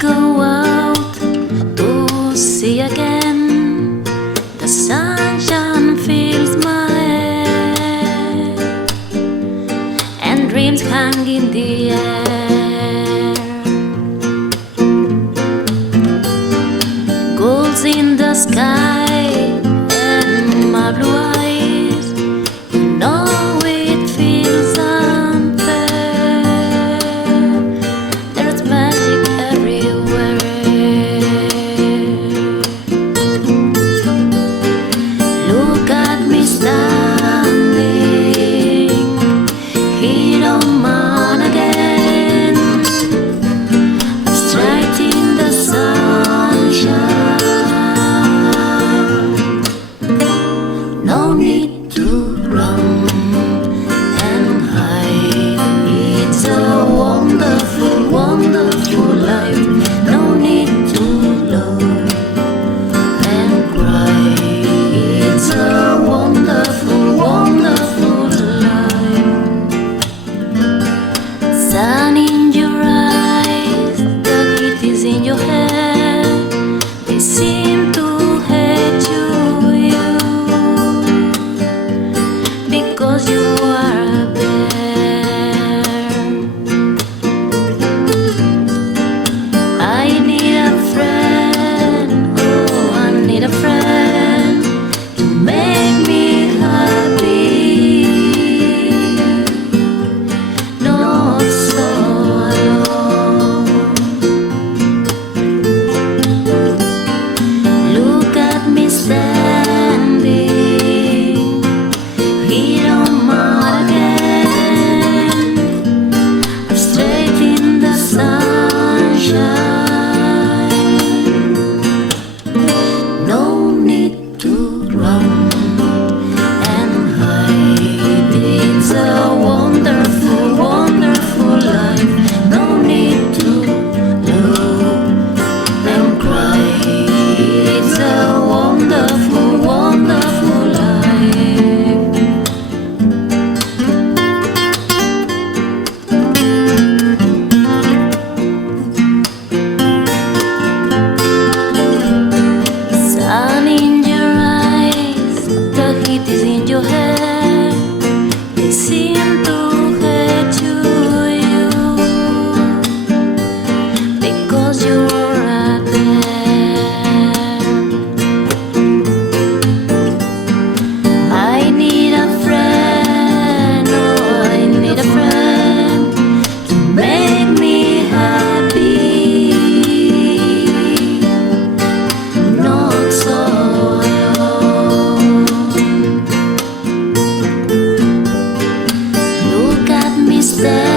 go out to see again, the sunshine fills my head, and dreams hang in the air. Goals in the sky and my blue eyes, you know it feels unfair. There's magic everywhere. Look at me standing here on man again. I'm straight in the sunshine. No need to run and hide. It's a wonderful, wonderful life. No need to love and cry. It's a wonderful, wonderful life. Sun in your eyes, the heat is in your hair. They seem to hate you because you are there. I need a friend, oh, I need a friend to make me happy, not so alone. Look at me standing here on mine again. I'm straight in the sunshine. No need to run and hide. It's a wonderful, wonderful life. No need to love and cry. It's a wonderful, wonderful life. Sun in your eyes, the heat is in your hair. They seem to hate you because you're out there. I need a friend, oh, I need a friend to make me happy, not so alone. Look at me stand